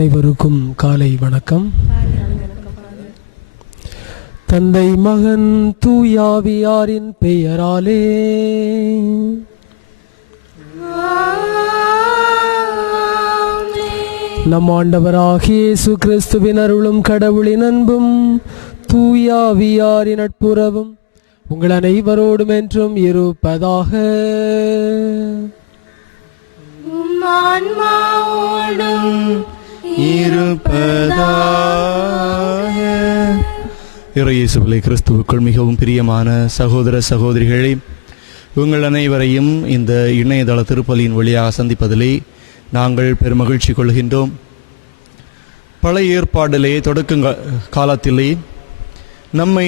அனைவருக்கும் காலை வணக்கம். தந்தை மகன் தூயாவியாரின் பெயராலே நம் ஆண்டவராகிய இயேசு கிறிஸ்துவின் அருளும் கடவுளின் அன்பும் தூயாவியாரின் நட்புறவும் உங்கள் அனைவரோடும் என்றும் இருப்பதாக. இயேசுவிலே கிறிஸ்துவுக்குள் மிகவும் பிரியமான சகோதர சகோதரிகளே, உங்கள் அனைவரையும் இந்த இணையதள திருப்பலியின் வழியாக சந்திப்பதிலே நாங்கள் பெருமகிழ்ச்சி கொள்கின்றோம். பழைய ஏற்பாடிலே தொடக்க காலத்திலே நம்மை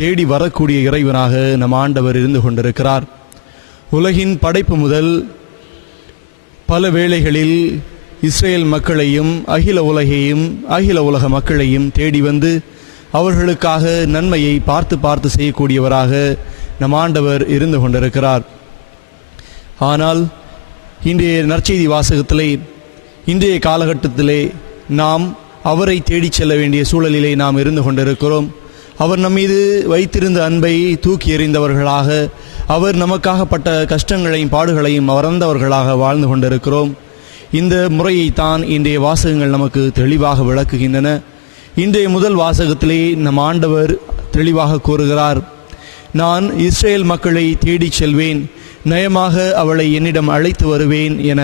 தேடி வரக்கூடிய இறைவனாக நம் ஆண்டவர் இருந்து கொண்டிருக்கிறார். உலகின் படைப்பு முதல் பல வேளைகளில் இஸ்ரேல் மக்களையும் அகில உலக மக்களையும் தேடி வந்து அவர்களுக்காக நன்மையை பார்த்து செய்யக்கூடியவராக நம் ஆண்டவர் இருந்து கொண்டிருக்கிறார். ஆனால் இன்றைய நற்செய்தி வாசகத்திலே இன்றைய காலகட்டத்திலே நாம் அவரை தேடிச் செல்ல வேண்டிய சூழலிலே நாம் இருந்து கொண்டிருக்கிறோம். அவர் நம்மீது வைத்திருந்த அன்பை தூக்கி எறிந்தவர்களாக, அவர் நமக்காகப்பட்ட கஷ்டங்களையும் பாடுகளையும் மறந்தவர்களாக வாழ்ந்து கொண்டிருக்கிறோம். இந்த முறையைத்தான் இன்றைய வாசகங்கள் நமக்கு தெளிவாக விளக்குகின்றன. இன்றைய முதல் வாசகத்திலே நம் ஆண்டவர் தெளிவாக கூறுகிறார், நான் இஸ்ரேல் மக்களை தேடிச் செல்வேன், நயமாக அவளை என்னிடம் அழைத்து வருவேன் என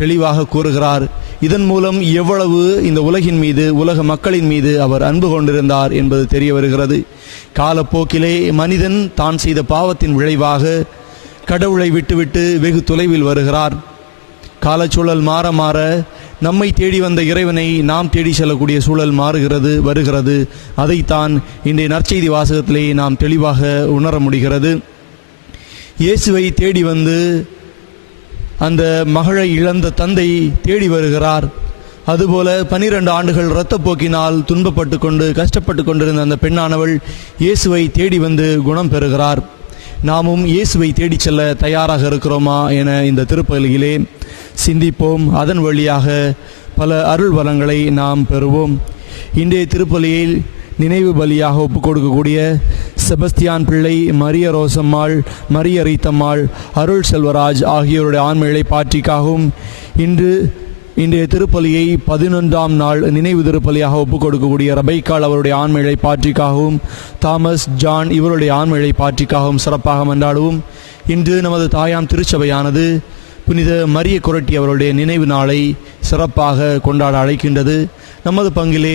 தெளிவாக கூறுகிறார். இதன் மூலம் எவ்வளவு இந்த உலகின் மீது, உலக மக்களின் மீது அவர் அன்பு கொண்டிருந்தார் என்பது தெரிய வருகிறது. காலப்போக்கிலே மனிதன் தான் செய்த பாவத்தின் விளைவாக கடவுளை விட்டுவிட்டு வெகு தொலைவில் வருகிறார். காலச்சூழல் மாற மாற நம்மை தேடி வந்த இறைவனை நாம் தேடி செல்லக்கூடிய சூழல் வருகிறது. அதைத்தான் இன்றைய நற்செய்தி வாசகத்திலே நாம் தெளிவாக உணர முடிகிறது. இயேசுவை தேடி வந்து அந்த மகளை இழந்த தந்தை தேடி வருகிறார். அதுபோல 12 ஆண்டுகள் இரத்தப்போக்கினால் துன்பப்பட்டு கொண்டு கஷ்டப்பட்டு கொண்டிருந்த அந்த பெண்ணானவள் இயேசுவை தேடி வந்து குணம் பெறுகிறார். நாமும் இயேசுவை தேடி செல்ல தயாராக இருக்கிறோமா என இந்த திருப்பலியிலே சிந்திப்போம். அதன் வழியாக பல அருள் வளங்களை நாம் பெறுவோம். இன்றைய திருப்பலியில் நினைவு பலியாக ஒப்புக் கொடுக்கக்கூடிய செபஸ்தியான் பிள்ளை, மரிய ரோசம்மாள், மரிய ரீத்தம்மாள், அருள் செல்வராஜ் ஆகியோருடைய ஆண்மையை பாற்றிக்காகவும், இன்றைய திருப்பலியை 11ஆம் நாள் நினைவு திருப்பலியாக ஒப்புக் கொடுக்கக்கூடிய ரபைக்கால் அவருடைய ஆண்மையை பாற்றிக்காகவும், தாமஸ் ஜான் இவருடைய ஆண்மையை பாற்றிக்காகவும் சிறப்பாக மன்றாடுவோம். இன்று நமது தாயாம் திருச்சபையானது புனித மரிய கொரட்டி அவருடைய நினைவு நாளை சிறப்பாக கொண்டாட அழைக்கின்றது. நமது பங்கிலே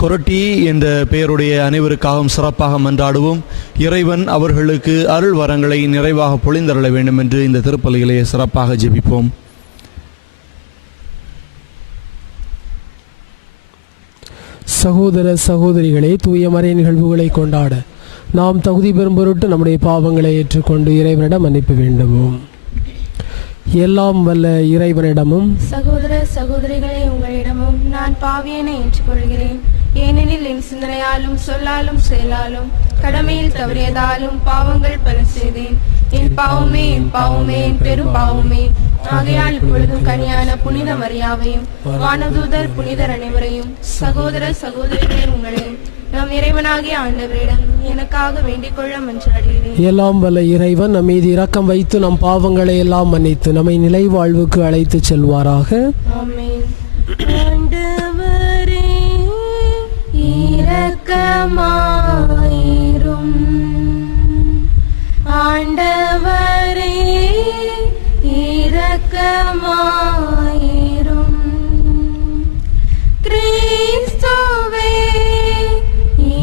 கொரட்டி என்ற பெயருடைய அனைவருக்காகவும் சிறப்பாக மன்றாடுவோம். இறைவன் அவர்களுக்கு அருள் வரங்களை நிறைவாக பொழிந்தருள வேண்டும் என்று இந்த திருப்பலியிலே சிறப்பாக ஜெபிப்போம். சகோதர சகோதரிகளே, தூய மறை நிகழ்வுகளை கொண்டாட நாம் தகுதி பெறும் பொருட்டு நம்முடைய பாவங்களை ஏற்றுக்கொண்டு இறைவனிடம் மன்னிப்பு வேண்டுவோம். எல்லாம் வல்ல இறைவனிடமும் சகோதர சகோதரிகளே உங்களிடமும் நான் பாவியனை ஏற்றுக்கொள்கிறேன். ஏனெனில் என் சிந்தனையாலும் சொல்லாலும் செயலாலும் கடமையில் தவறியதாலும் பாவங்கள் பல செய்தேன். என் பாவமே என் பெரும் பாவமே. ஆகையால் இப்பொழுதும் கனியான புனித மரியாவையும் வானதூதர் புனிதர் அனைவரையும் சகோதர சகோதரிகளே உங்களையும் நம் இறைவனாகிய ஆண்டவரிடம் எனக்காக வேண்டிக் கொள்ள மன்றாடுகிறேன். எல்லாம் வல்ல இறைவன் நம் மீது இரக்கம் வைத்து நம் பாவங்களை எல்லாம் மன்னித்து நம்மை நிலை வாழ்வுக்கு அழைத்து செல்வாராக. ஆமென். ஆண்டவரே இரக்கமாயிரும். ஆண்டவரே இரக்கமாயிரும். கிறிஸ்துவே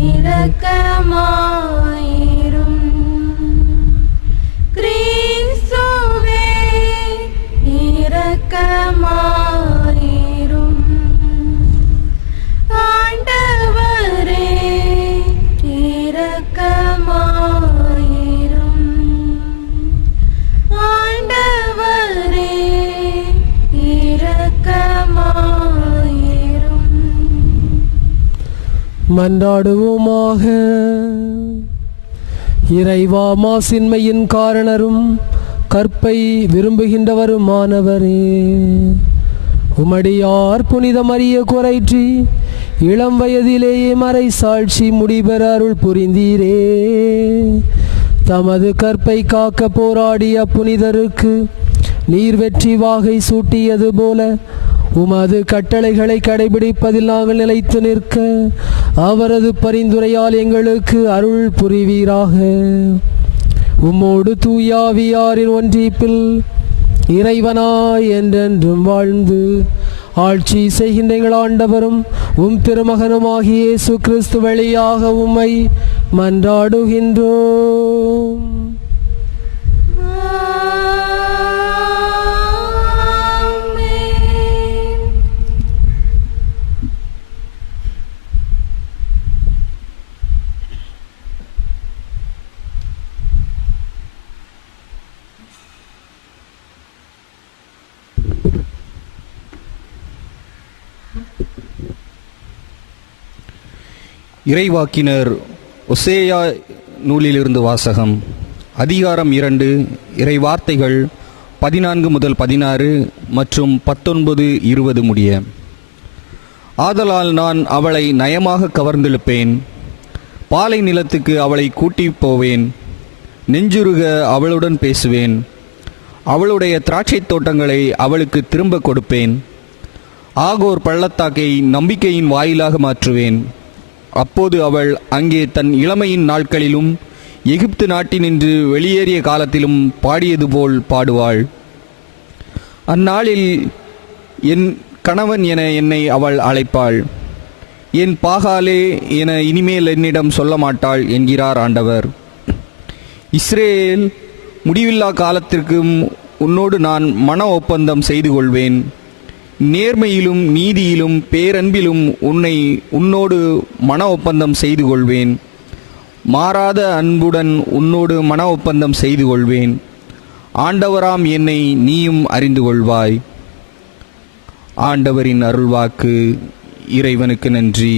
இரக்கமாயிரும். கிறிஸ்துவே இரக்கமாயிரும். ஆண்டவரே இரக்கமாயிரும். ஆண்டவரே இரக்கமாயிரும். மன்றாடுவோமாக. இறைவா, மாசின்மையின் காரணரும் கற்பை விரும்புகின்றவருமானவரே, உமடியார் புனித மரிய குறைற்றி இளம் வயதிலேயே மறை சாட்சி முடிபெற அருள் புரிந்தீரே. தமது கற்பை காக்க போராடிய புனிதருக்கு நீர் வெற்றி வாகை சூட்டியது போல உமது கட்டளைகளை கடைபிடிப்பதில் நாங்கள் நிலைத்து நிற்க அவரது பரிந்துரையால் எங்களுக்கு அருள் புரிவீராக. உம்மோடு தூயாவியாரின் ஒன்றிப்பில் இறைவனாய் என்றென்றும் வாழ்ந்து ஆட்சி செய்கின்ற எங்கள் ஆண்டவரும் உம் திருமகனுமாகிய இயேசு கிறிஸ்து வழியாக உம்மை மன்றாடுகின்றோம். இறைவாக்கினர் ஒசேயா நூலிலிருந்து வாசகம். அதிகாரம் 2, இறை வார்த்தைகள் 14 முதல் 16 மற்றும் 19, 20 முடிய. ஆதலால் நான் அவளை நயமாக கவர்ந்தெழுப்பேன், பாலை நிலத்துக்கு அவளை கூட்டி போவேன், நெஞ்சுருக அவளுடன் பேசுவேன், அவளுடைய திராட்சைத் தோட்டங்களை அவளுக்கு திரும்ப கொடுப்பேன், ஆகோர் பள்ளத்தாக்கை நம்பிக்கையின் வாயிலாக மாற்றுவேன். அப்போது அவள் அங்கே தன் இளமையின் நாட்களிலும் எகிப்து நாட்டினின்று வெளியேறிய காலத்திலும் பாடியது போல் பாடுவாள். அந்நாளில் என் கணவன் என என்னை அவள் அழைப்பாள், என் பாகாலே என இனிமேல் என்னிடம் சொல்ல மாட்டாள் என்கிறார் ஆண்டவர். இஸ்ரேல், முடிவில்லா காலத்திற்கும் உன்னோடு நான் மன ஒப்பந்தம் செய்து கொள்வேன். நேர்மையிலும் நீதியிலும் பேரன்பிலும் உன்னோடு மன ஒப்பந்தம் செய்து கொள்வேன். மாறாத அன்புடன் உன்னோடு மன ஒப்பந்தம் செய்து கொள்வேன். ஆண்டவராம் என்னை நீயும் அறிந்து கொள்வாய். ஆண்டவரின் அருள்வாக்கு. இறைவனுக்கு நன்றி.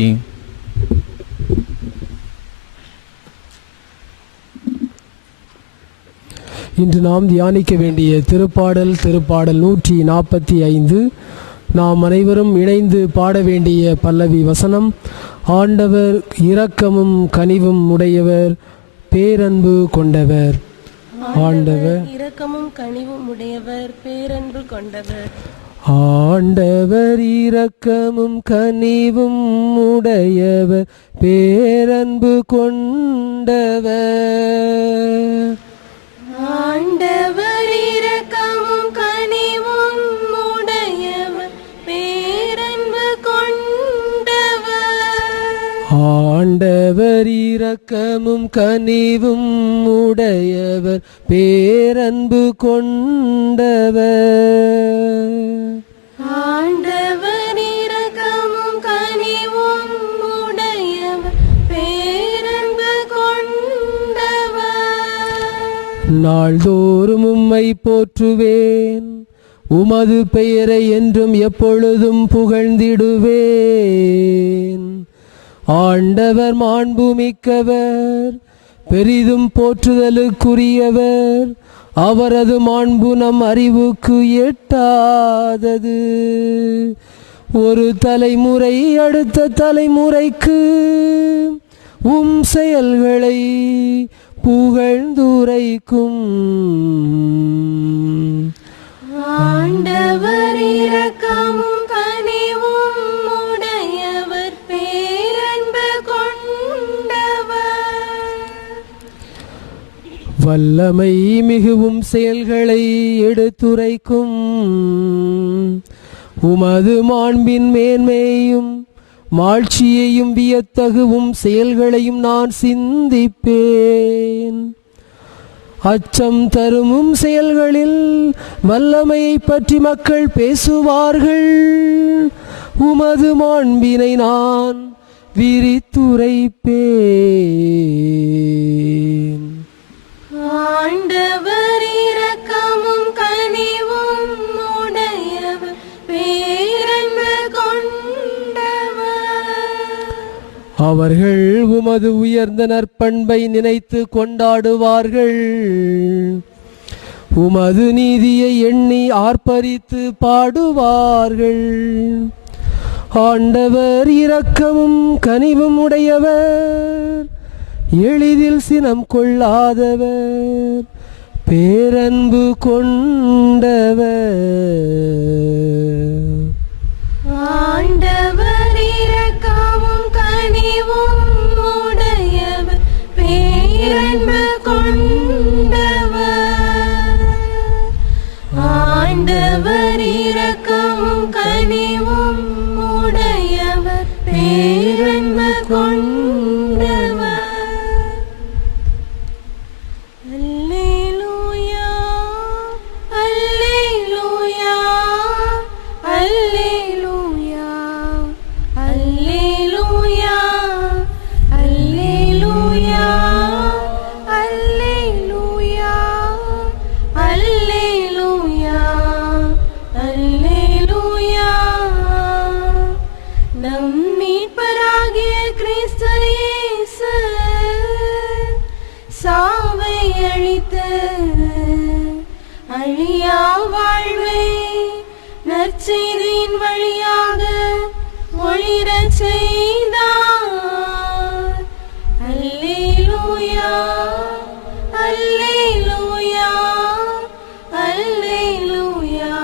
இன்று நாம் தியானிக்க வேண்டிய திருப்பாடல் 145. நாம் அனைவரும் இணைந்து பாட வேண்டிய பல்லவி வசனம்: ஆண்டவர் இரக்கமும் கனிவும் உடையவர், பேரன்பு கொண்டவர். ஆண்டவர் இரக்கமும் கனிவும் உடையவர், பேரன்பு கொண்டவர். ஆண்டவர் இரக்கமும் கனிவும் உடையவர், பேரன்பு கொண்டவர். ஆண்டவர் இரக்கமும் கனிவும் உடையவர், பேரன்பு கொண்டவர். ஆண்டவர் இரக்கமும் கனிவும் உடையவர், பேரன்பு கொண்டவர். ஆண்டவர் இரக்கமும் கனிவும் உடையவர், பேரன்பு கொண்டவர். நாள்தோறும் உம்மை போற்றுவேன், உமது பெயரை என்றும் எப்பொழுதும் புகழ்ந்திடுவேன். ஆண்டவர் மாண்புமிக்கவர், பெரிதும் போற்றுதலுக்குரியவர். அவரது மாண்பு நம் அறிவுக்கு எட்டாதது. ஒரு தலைமுறை அடுத்த தலைமுறைக்கு உம் செயல்களை புகழ்ந்துரைக்கும். ஆண்டவர் இரக்கமும் கனிவும் உடையவர், பேரன்பு கொண்டவர். வல்லமை மிகவும் செயல்களை எடுத்துரைக்கும். உமது மாண்பின் மேன்மையையும் மாட்சியையும் வியத்தகுவும் செயல்களையும் நான் சிந்திப்பேன். அச்சம் தருமும் செயல்களில் வல்லமையை பற்றி மக்கள் பேசுவார்கள். உமது மாண்பினை நான் விரித்துரைப்பேன். ஆண்டவர் இரக்கமும் கனிவும் உடையவர், பேரன்பு கொண்டவர். அவர்கள் உமது உயர்ந்த நற்பண்பை நினைத்து கொண்டாடுவார்கள். உமது நீதியை எண்ணி ஆர்ப்பரித்து பாடுவார்கள். ஆண்டவர் இரக்கமும் கனிவும் உடையவர், எளிதில் சினம் கொள்ளாதவர், பேரன்பு கொண்டவர். ஆண்டவர் இரக்கமும் கனிவும் உடையவர், பேரன்பு கொண்டவர். ஆண்டவர் இரக்கமும் கனிவும் உடையவர், பேரன்பு கொண்டவர். அல்லேலூயா, அல்லேலூயா, அல்லேலூயா, அல்லேலூயா, அல்லேலூயா, அல்லேலூயா, அல்லேலூயா, அல்லேலூயா. நம் மீட்பராகிய கிறிஸ்து இயேசு சாவை அழித்து அழியா வாழ்வை நற்செய்தியின் வழியாக ஒளிரச் செய்தார். அல்லேலூயா, அல்லேலூயா, அல்லேலூயா,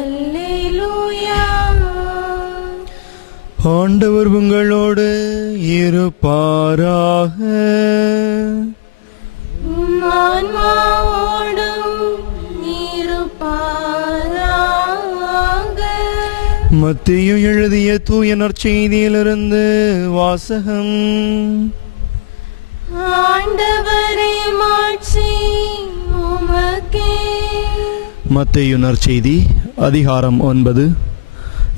அல்லேலூயா. ஆண்டவர் உங்களோடு இருப்பாராக. உம் ஆன்மாவோடும் இருப்பாராக. மத்தேயு எழுதிய தூய நற்செய்தியிலிருந்து வாசகம். ஆண்டவரே மாட்சி உமக்கே. மத்தேயு நற்செய்தி அதிகாரம் 9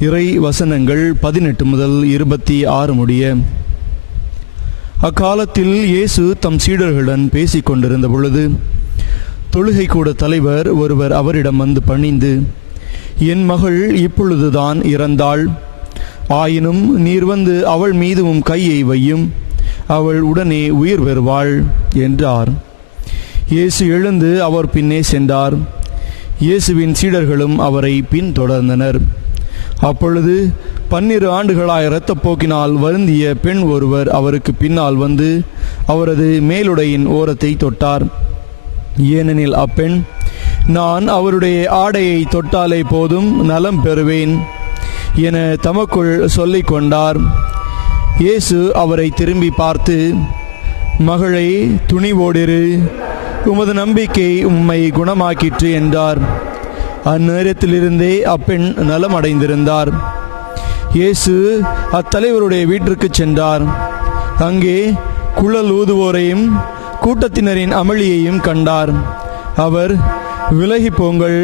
இறை வசனங்கள் 18 முதல் 26 முடிய. அக்காலத்தில் இயேசு தம் சீடர்களுடன் பேசிக் கொண்டிருந்த பொழுது தொழுகை கூட தலைவர் ஒருவர் அவரிடம் வந்து பணிந்து, என் மகள் இப்பொழுதுதான் இறந்தாள். ஆயினும் நீர் வந்து அவள் மீது உம் கையை வையும், அவள் உடனே உயிர் பெறுவாள் என்றார். இயேசு எழுந்து அவர் பின்னே சென்றார். இயேசுவின் சீடர்களும் அவரை பின்தொடர்ந்தனர். அப்பொழுது 12 ஆண்டுகளாய் இரத்தப்போக்கினால் வருந்திய பெண் ஒருவர் அவருக்கு பின்னால் வந்து அவரது மேலுடையின் ஓரத்தை தொட்டார். ஏனெனில் அப்பெண், நான் அவருடைய ஆடையை தொட்டாலே போதும் நலம் பெறுவேன் என தமக்குள் சொல்லிக் கொண்டார். இயேசு அவரை திரும்பி பார்த்து, மகளே, துணிவோடிரு, உமது நம்பிக்கை உம்மை குணமாக்கிற்று என்றார். அந்நேரத்திலிருந்தே அப்பெண் நலம் அடைந்திருந்தார். இயேசு அத்தலைவருடைய வீட்டிற்கு சென்றார். அங்கே குழல் ஊதுவோரையும் கூட்டத்தினரின் அமளியையும் கண்டார். அவர், விலகி போங்கள்,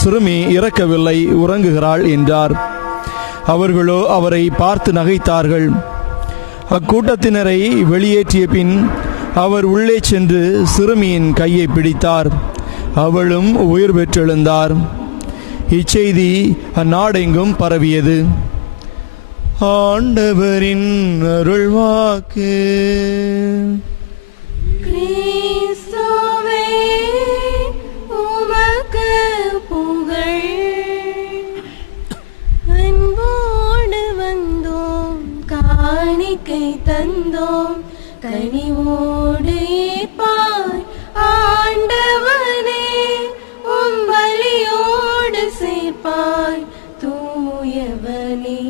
சிறுமி இறக்கவில்லை, உறங்குகிறாள் என்றார். அவர்களோ அவரை பார்த்து நகைத்தார்கள். அக்கூட்டத்தினரை வெளியேற்றிய பின் அவர் உள்ளே சென்று சிறுமியின் கையை பிடித்தார். அவளும் உயிர் பெற்றெழுந்தார். இச்செய்தி அந்நாடெங்கும் பரவியது. ஆண்டவரின் அருள்வாக்கு. கிறிஸ்துவே உமக்கு புகழ். அன்போடு வந்தோம், காணிக்கை தந்தோம், கனிவோடு ஏற்பாய் ஆண்டவனே. உம் பலியோடு சேர்ப்பாய் தூயவனே.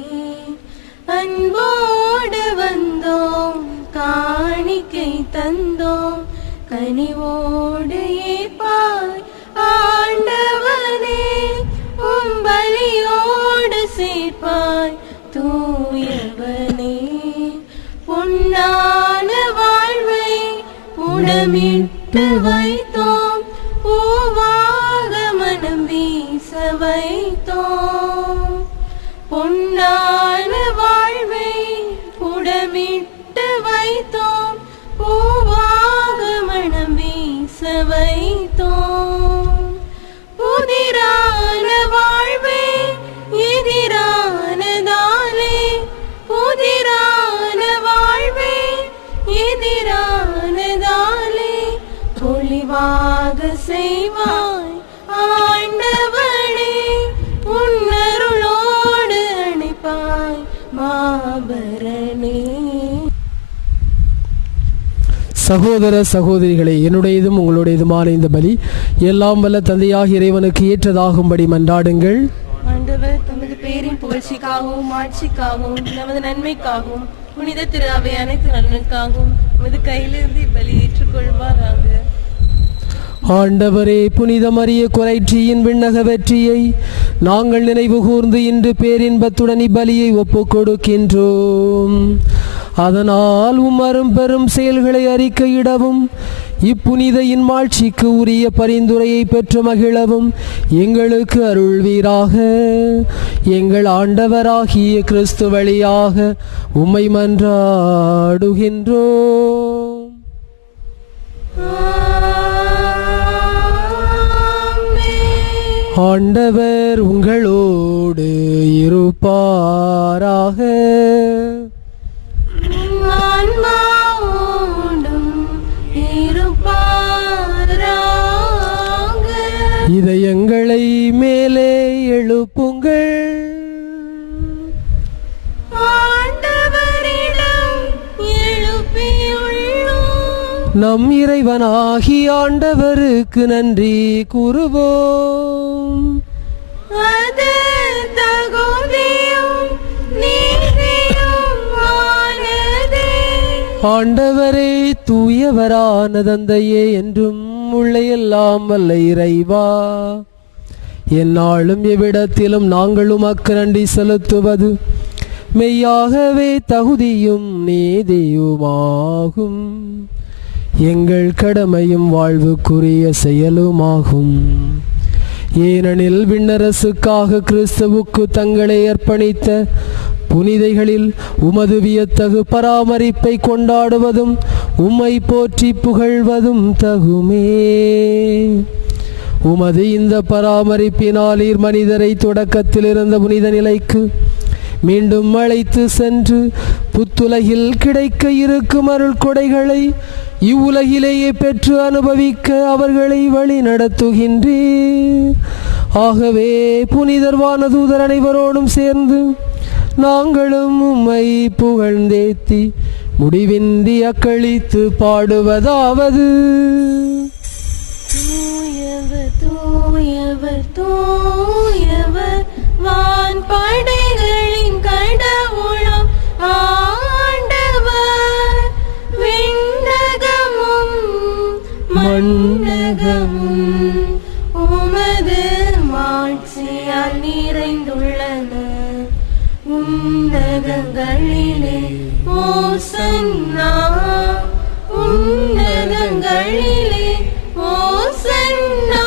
அன்போடு வந்தோம், காணிக்கை தந்தோம், கனிவோடு ஏற்பாய் ஆண்டவனே. உம் பலியோடு சேர்ப்பாய் தூயவனே. பொன்னான வாழ்வை உடமிட்டு ஆபரணே. சகோதர சகோதரிகளே, என்னுடையதும் உங்களுடையதுமான இந்த பலி எல்லாம் வல்ல தந்தையாக இறைவனுக்கு ஏற்றதாகும்படி மன்றாடுங்கள். ஆண்டவர் தமது பேரின் புகழ்ச்சிக்காகவும் ஆட்சிக்காகவும் நமது நன்மைக்காகவும் புனித திரு அவை அனைத்து நலனுக்காகவும் நமது கையிலிருந்து பலி ஏற்றுக்கொள்வாராக. ஆண்டவரே, புனித மரிய குறைற்றியின் விண்ணக வெற்றியை நாங்கள் நினைவு கூர்ந்து இன்று பேரின்பத்துடன் இப்பலியை ஒப்புக் கொடுக்கின்றோம். அதனால் உம்மரும் பெரும் செயல்களை அறிக்கையிடவும் இப்புனித இன்மாட்சிக்கு உரிய பரிந்துரையை பெற்று மகிழவும் எங்களுக்கு அருள்வீராக. எங்கள் ஆண்டவராகிய கிறிஸ்து வழியாக உம்மை மன்றாடுகின்றோம். ஆண்டவர் உங்களோடு இருப்பாராக. இதயங்களை மேலே எழுப்புங்கள். நம் இறைவனாகி ஆண்டவருக்கு நன்றி கூறுவோம். ஆண்டவரே, தூயவரான தந்தையே, என்றும் உள்ள எல்லாம் வல்ல இறைவா, எந்நாளும் எவ்விடத்திலும் நாங்கள் உமக்கு நன்றி செலுத்துவது மெய்யாகவே தகுதியும் நீதியுமாகும். எங்கள் கடமையும் வாழ்வுக்குரிய செயலுமாகும். ஏனெனில் விண்ணரசுக்காக கிறிஸ்துவுக்கு தங்களை அர்ப்பணித்த புனிதைகளில் உமது வியத்தகு பராமரிப்பை கொண்டாடுவதும் உம்மை போற்றி புகழ்வதும் தகுமே. உமது இந்த பராமரிப்பினால் மனிதரை தொடக்கத்தில் இருந்த புனித நிலைக்கு மீண்டும் அழைத்து சென்று புத்துலகில் கிடைக்க இருக்கும் அருள் கொடைகளை இவ்வுலகிலேயே பெற்று அனுபவிக்க அவர்களை வழி நடத்துகின்றீர். ஆகவே புனிதர் வானதூதர் அனைவரோடும் சேர்ந்து நாங்களும் உம்மை புகழ்ந்தேத்தி முடிவின்றி அக்களித்து பாடுவதாவது: தூயவர் தூயவர் தூயவர் வான் படைகளின் கடவுளாம் ஆண்டவர், விண்ணகமும் மண்ணகமும் உமது மாட்சியால் நிறைந்துள்ளன. உன்னதங்களிலே ஓசன்னா, உன்னதங்களிலே ஓசன்னா.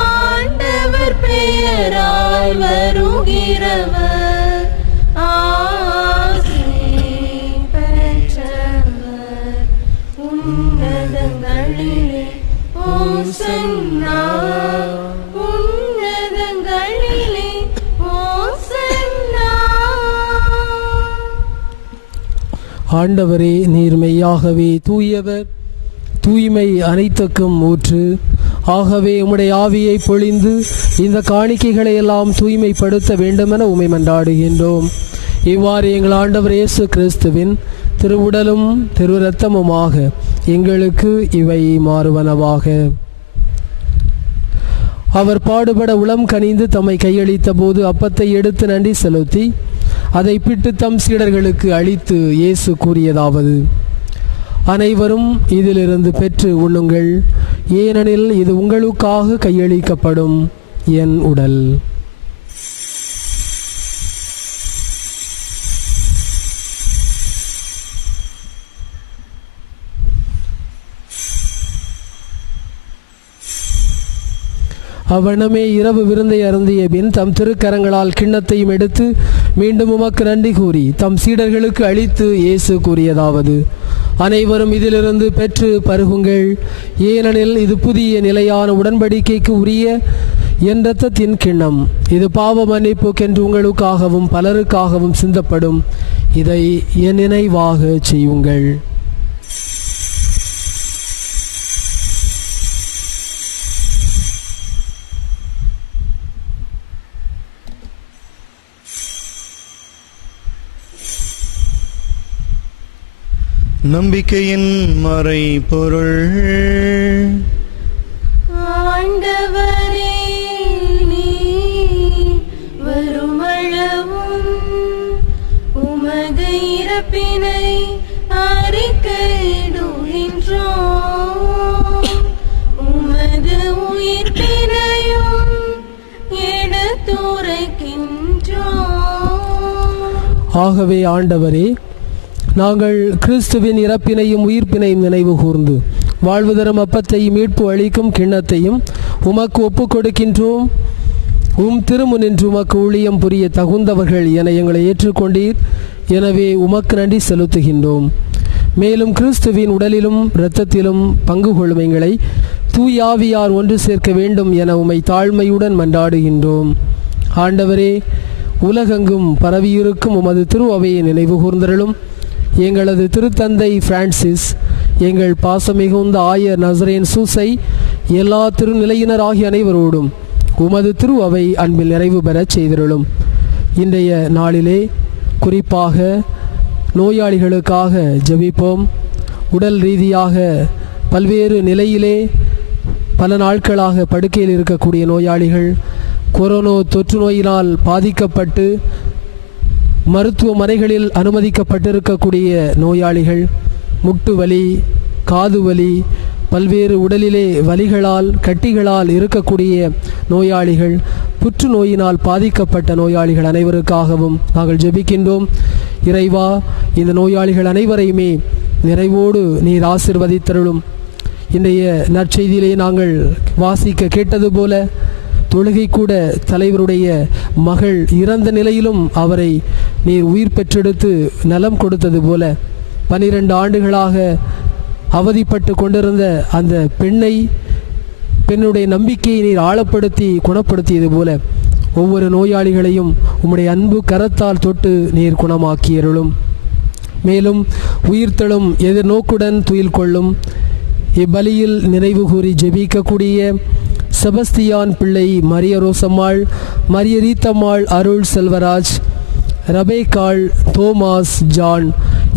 ஆண்டவர் பெயரால் வருகிறவர் ஆசி பெற்றவர். உன்னதங்களிலே ஓசன்னா, உன்னதங்களிலே ஓசன்னா. ஆண்டவரே, நீர் மெய்யாகவே தூயவர், தூய்மை அனைத்துக்கும் ஊற்று. ஆகவே உம்முடைய ஆவியை பொழிந்து இந்த காணிக்கைகளை எல்லாம் தூய்மைப்படுத்த வேண்டுமென உம்மை மன்றாடுகின்றோம். இவ்வாறு எங்கள் ஆண்டவர் இயேசு கிறிஸ்துவின் திருவுடலும் திரு இரத்தமுமாக எங்களுக்கு இவை மாறுவனவாக. அவர் பாடுபட உளம் கனிந்து தம்மை கையளித்த போது அப்பத்தை எடுத்து நன்றி செலுத்தி அதை பிட்டு தம் சீடர்களுக்கு அளித்து இயேசு கூறியதாவது: அனைவரும் இதிலிருந்து பெற்று உண்ணுங்கள், ஏனெனில் இது உங்களுக்காக கையளிக்கப்படும் என் உடல். அவ்வண்ணமே இரவு விருந்தை அருந்திய பின் தம் திருக்கரங்களால் கிண்ணத்தையும் எடுத்து மீண்டும் உமக்கு நன்றி கூறி தம் சீடர்களுக்கு அளித்து இயேசு கூறியதாவது: அனைவரும் இதிலிருந்து பெற்று பருகுங்கள், ஏனெனில் இது புதிய நிலையான உடன்படிக்கைக்கு உரிய என் இரத்தத்தின் கிண்ணம். இது பாவ மன்னிப்புக்கென்று உங்களுக்காகவும் பலருக்காகவும் சிந்தப்படும். இதை என் நினைவாக செய்யுங்கள். நம்பிக்கையின் மறைபொருள். ஆண்டவரே, நீர் வருமளவும் உமது இறப்பினை அறிக்கையிடுகின்றோம், உமது உயிர்ப்பினையும் எடுத்துரைக்கின்றோம். ஆகவே ஆண்டவரே, நாங்கள் கிறிஸ்துவின் இறப்பினையும் உயிர்ப்பினையும் நினைவு கூர்ந்து வாழ்வு தரும் அப்பத்தையும் மீட்பு அளிக்கும் கிண்ணத்தையும் உமக்கு ஒப்புக் கொடுக்கின்றோம். திருமுனின்று உமக்கு ஊழியம் புரிய தகுந்தவர்கள் என எங்களை ஏற்றுக்கொண்டீர். எனவே உமக்கு நன்றி செலுத்துகின்றோம். மேலும் கிறிஸ்துவின் உடலிலும் இரத்தத்திலும் பங்கு கொள்ளும் எங்களை தூயாவியார் ஒன்று சேர்க்க வேண்டும் என உம்மை தாழ்மையுடன் மன்றாடுகின்றோம். ஆண்டவரே, உலகெங்கும் பரவியிருக்கும் உமது திரு அவையை நினைவு கூர்ந்தருளும். எங்களது திருத்தந்தை பிரான்சிஸ், எங்கள் பாசமிகுந்த ஆயர் நசரேன் சூசை, எல்லா திருநிலையினர் ஆகிய அனைவரோடும் உமது திரு அவை அன்பில் நிறைவு பெறச் செய்திருளும். இன்றைய நாளிலே குறிப்பாக நோயாளிகளுக்காக ஜெபிப்போம். உடல் ரீதியாக பல்வேறு நிலையிலே பல நாட்களாக படுக்கையில் இருக்கக்கூடிய நோயாளிகள், கொரோனா தொற்று நோயினால் பாதிக்கப்பட்டு மருத்துவமனைகளில் அனுமதிக்கப்பட்டிருக்கக்கூடிய நோயாளிகள், முட்டு வலி, காது வலி, பல்வேறு உடலிலே வலிகளால் கட்டிகளால் இருக்கக்கூடிய நோயாளிகள், புற்றுநோயினால் பாதிக்கப்பட்ட நோயாளிகள் அனைவருக்காகவும் நாங்கள் ஜெபிக்கின்றோம். இறைவா, இந்த நோயாளிகள் அனைவரையுமே நிறைவோடு நீர் ஆசீர்வதித்தருளும். இன்றைய நற்செய்தியிலே நாங்கள் வாசிக்க கேட்டது போல, தொழுகை கூட தலைவருடைய மகள் இறந்த நிலையிலும் அவரை நீர் உயிர் பெற்றெடுத்து நலம் கொடுத்தது போல, 12 ஆண்டுகளாக அவதிப்பட்டு கொண்டிருந்த அந்த பெண்ணுடைய நம்பிக்கையை நீர் ஆழப்படுத்தி குணப்படுத்தியது போல ஒவ்வொரு நோயாளிகளையும் உம்முடைய அன்பு கரத்தால் தொட்டு நீர் குணமாக்கியருளும். மேலும் உயிர்த்தெழும் எதிர்நோக்குடன் துயில் கொள்ளும் இப்பலியில் நினைவு கூறி ஜெபிக்கக்கூடிய செபஸ்தியான் பிள்ளை, மரிய ரோசம்மாள், மரிய ரீத்தம்மாள், அருள் செல்வராஜ், ரபேக்காள், தோமாஸ், ஜான்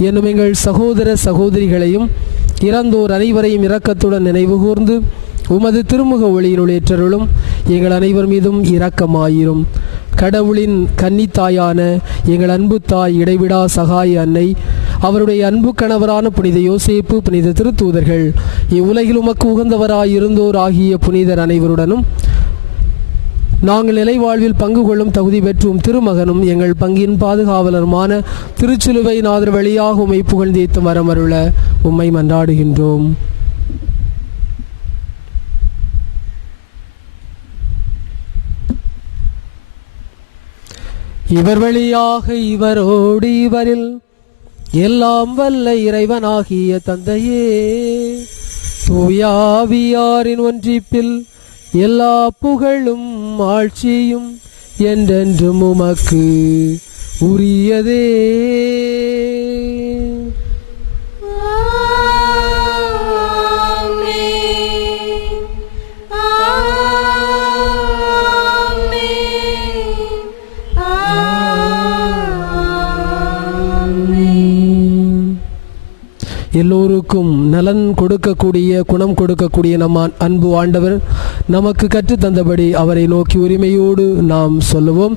என்னும் எங்கள் சகோதர சகோதரிகளையும் இறந்தோர் அனைவரையும் இரக்கத்துடன் நினைவு கூர்ந்து உமது திருமுக ஒளியினுள் ஏற்றருளும். எங்கள் அனைவர் மீதும் இரக்கமாயிரும். கடவுளின் கன்னித்தாயான எங்கள் அன்பு தாய், இடைவிடா சகாய அன்னை, அவருடைய அன்பு கணவரான புனித யோசேப்பு, புனித திருத்தூதர்கள், இவ்வுலகில் உமக்கு உகந்தவராயிருந்தோர் ஆகிய புனிதர் அனைவருடனும் நாங்கள் நிலைவாழ்வில் பங்கு கொள்ளும் தகுதி பெற்றும் திருமகனும் எங்கள் பங்கின் பாதுகாவலருமான திருச்சிலுவை நாதர் வழியாக உம்மை புகழ்ந்தேத்து வரமருள உம்மை மன்றாடுகின்றோம். இவர் வழியாக இவரோடு இவரில் எல்லாம் வல்ல இறைவனாகிய தந்தையே, தூயாவியாரின் ஒன்றிப்பில் எல்லா புகழும் ஆட்சியும் என்றென்றும் உமக்கு உரியதே. எல்லோருக்கும் நலன் கொடுக்கக்கூடிய, குணம் கொடுக்கக்கூடிய நம் அன்பு ஆண்டவர் நமக்கு கற்றுத்தந்தபடி அவரை நோக்கி உரிமையோடு நாம் சொல்லுவோம்.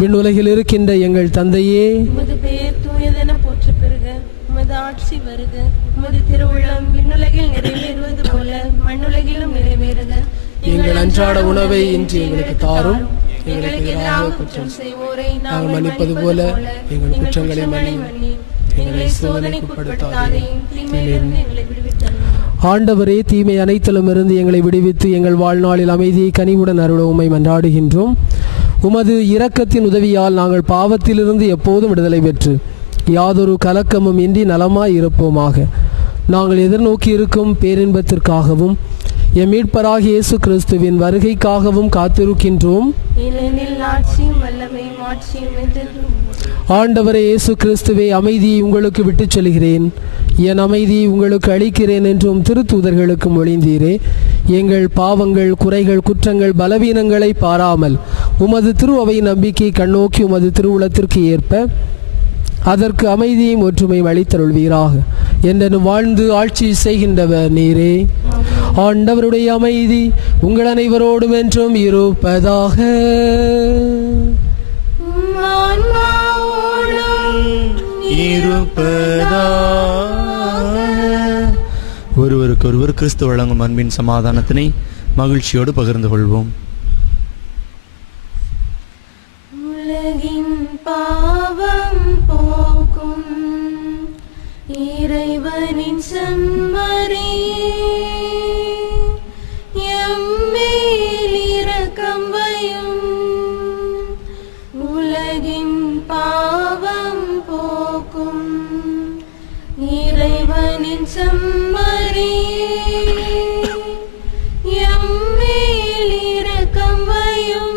விண்ணுலகில் இருக்கின்ற எங்கள் தந்தையே, உமது பெயர் தூயதென போற்ற பெறுக, உமது ஆட்சி வருக, உமது திருவுள்ளம் விண்ணுலகில் நிறைவேறுவது போல மண்ணுலகிலும் நிறைவேறுக. எங்கள் அன்றாட உணவை இன்று எங்களுக்கு தாரும். எங்களுக்கு எதிராக குற்றம் செய்வோரை நாங்கள் மன்னிப்பது போல எங்கள் குற்றங்களை மன்னி. ஆண்டவரே, தீமை அனைத்திலும் இருந்து எங்களை விடுவித்து எங்கள் வாழ்நாளில் அமைதியை கனிவுடன் அருள உம்மை மன்றாடுகின்றோம். உமது இரக்கத்தின் உதவியால் நாங்கள் பாவத்திலிருந்து எப்போதும் விடுதலை பெற்று யாதொரு கலக்கமும் இன்றி நலமாய் இருப்போமாக. நாங்கள் எதிர்நோக்கி இருக்கும் பேரின்பத்திற்காகவும் எம் மீட்பராகிய இயேசு கிறிஸ்துவின் வருகைக்காகவும் காத்திருக்கின்றோம். ஆண்டவரே இயேசு கிறிஸ்துவே, அமைதியை உங்களுக்கு விட்டுச் செல்கிறேன், என் அமைதியை உங்களுக்கு அளிக்கிறேன் என்றும் திருத்தூதர்களுக்கு மொழிந்தீரே. எங்கள் பாவங்கள், குறைகள், குற்றங்கள், பலவீனங்களை பாராமல் உமது திரு அவை நம்பிக்கை கண்ணோக்கி உமது திருவுளத்திற்கு ஏற்ப அதற்கு அமைதியும் ஒற்றுமையும் அளித்தருள்வீராக. என்றென்றும் வாழ்ந்து ஆட்சி செய்கின்றவர் நீரே. ஆண்டவருடைய அமைதி உங்கள் அனைவரோடும் என்றும் இருப்பதாக. ஒருவருக்கொருவர் கிறிஸ்து வழங்கும் அன்பின் சமாதானத்தினை மகிழ்ச்சியோடு பகிர்ந்து கொள்வோம். உலகின் பாவம் போக்கும் இறைவனின் செம்மறியே, எம்மேல் இரக்கம் வையும். உலகின் பாவம் போக்கும் இறைவனின் செம்மறியே, எம்மேல் இரக்கம் வையும்.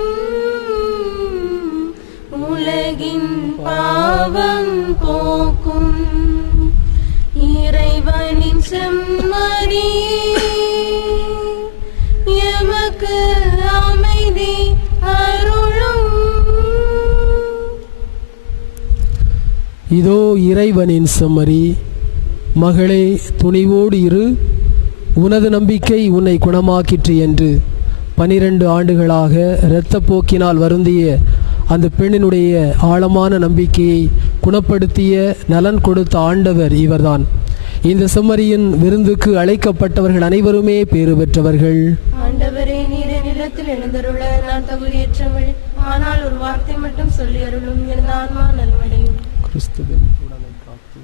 உலகின் பாவம் போக்கும் இறைவனின் செம்மறியே, எமக்கு அமைதி அருளும். இதோ இறைவனின் செம்மறி. மகளே, துணிவோடு இரு, உனது நம்பிக்கை உன்னை குணமாக்கிற்று என்று 12 ஆண்டுகளாக இரத்தப்போக்கினால் வருந்திய அந்த பெண்ணினுடைய ஆழமான நம்பிக்கையை குணப்படுத்திய நலன் கொடுத்த ஆண்டவர் இவர்தான். இந்த செம்மறியின் விருந்துக்கு அழைக்கப்பட்டவர்கள் அனைவருமே பேறு பெற்றவர்கள். ஆண்டவரே, நீரே நிலத்தில் எழுந்தருள நான் தகுதியற்றவள். ஆனால் ஒரு வார்த்தை மட்டும் சொல்லி அருளும், எனது ஆன்மா நல்வடையும். கிறிஸ்துவின் உடலை காத்து.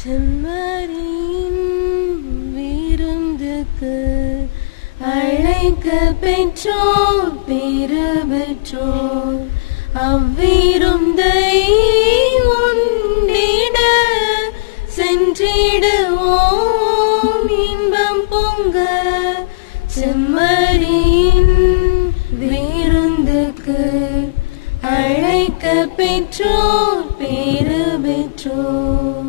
செம்மறியின் விருந்துக்கு அழைக்க பெற்றோர் பேறு பெற்றோர். அவ்விருந்தை உண்டிட சென்றிடுவோம் இன்பம் பொங்க. செம்மறியின் விருந்துக்கு அழைக்க பெற்றோர் பேறு பெற்றோர்.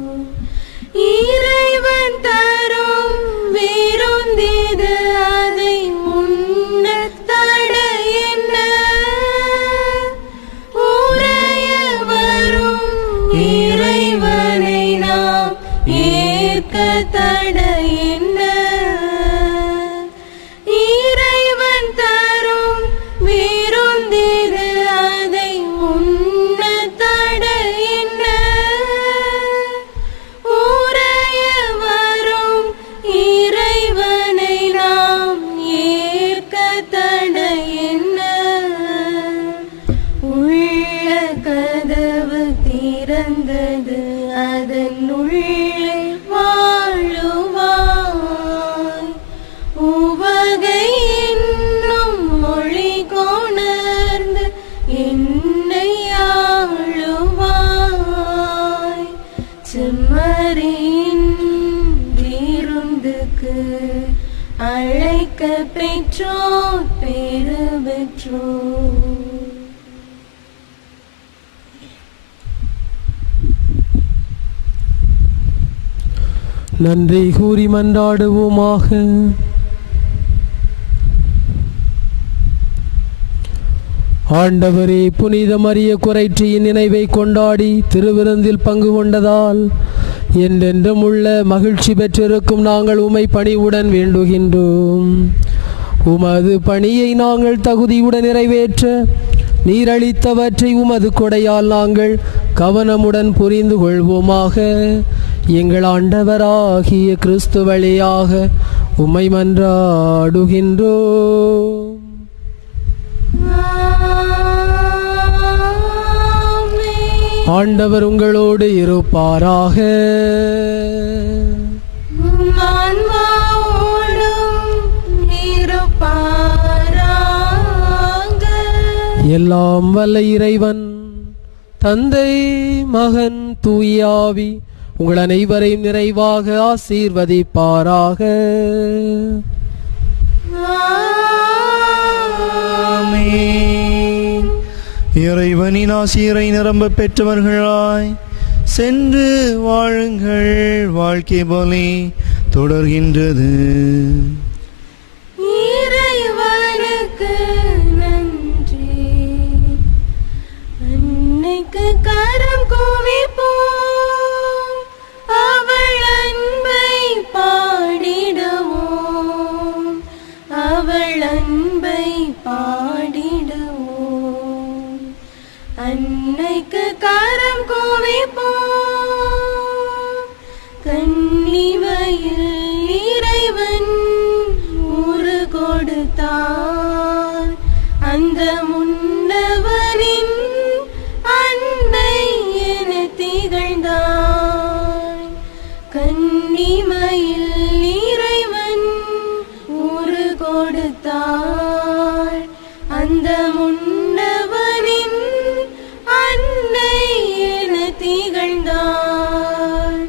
இறைவன் தரும் விருந்திது, அதை உண்ண தடை என்ன? உரைய வரும் இறைவனை நாம் ஏற்க தடை என்ன? இறைவன் தரும் விருந்திது, அதை உண்ண தடை என்ன? உரைய வரும் இறைவனை நாம் ஏற்க தடை என்ன? உள்ள கதவு திறந்தது, அதன் உள்ளே வாழுவாய். உவகை என்னும் மொழி கொணர்ந்து என்னை ஆளுவாய். செம்மறியின் விருந்துக்கு அழைக்க பெற்றோர் பேறு பெற்றோர். நன்றி கூறி மன்றாடுவோமாக. ஆண்டவரே, புனித மரிய குறைற்றியின் நினைவை கொண்டாடி திருவிருந்தில் பங்கு கொண்டதால் என்றென்றும் உள்ள மகிழ்ச்சி பெற்றிருக்கும் நாங்கள் உமை பணிவுடன் வேண்டுகின்றோம். உமது பணியை நாங்கள் தகுதியுடன் நிறைவேற்ற நீரளித்தவற்றை உமது கொடையால் நாங்கள் கவனமுடன் புரிந்து கொள்வோமாக. எங்கள் ஆண்டவராகிய கிறிஸ்து வழியாக உம்மை மன்றாடுகின்றோம். ஆமென். ஆண்டவர் உங்களோடு இருப்பாராக. உம் ஆன்மாவோடும் இருப்பாராக. எல்லாம் வல்ல இறைவன் தந்தை, மகன், தூயாவி உங்கள் அனைவரையும் நிறைவாக ஆசீர்வதிப்பாராக. ஆமென். இறைவனின் ஆசிரை நிரம்ப பெற்றவர்களாய் சென்று வாழுங்கள். வாழ்க்கை போலே தொடர்கின்றது. இறைவனுக்கு நன்றி. அன்னைக்கு கரம் குவிப்போம், அவள் அன்பை பாடிடுவோம், அவள் அன்பை பாடிடுவோம். அன்னைக்கு கரம் குவிப்போம், கன்னிமையில் இறைவன் ஊறு கொடுத்தார். அந்த முன்னவனின் அன்னை என திகழ்ந்தாய். கன்னிமையில் இறைவன் ஊறு கொடுத்தார். அந்த முன்னவனின் அன்னை என திகழ்ந்தார்.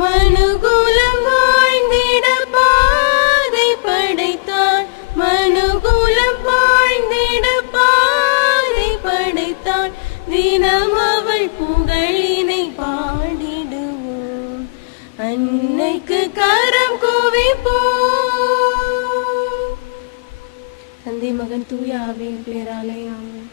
மனுகுலம் வாழ்ந்திட பாதை படைத்தார். மனுகுலம் வாழ்ந்திட பாதை படைத்தார். தினம் அவள் புகழினை பாடிடுவோம், அன்னைக்கு கரம் குவிப்போம். தந்தை, மகன், தூய ஆவியின் பேராலே ஆமென்.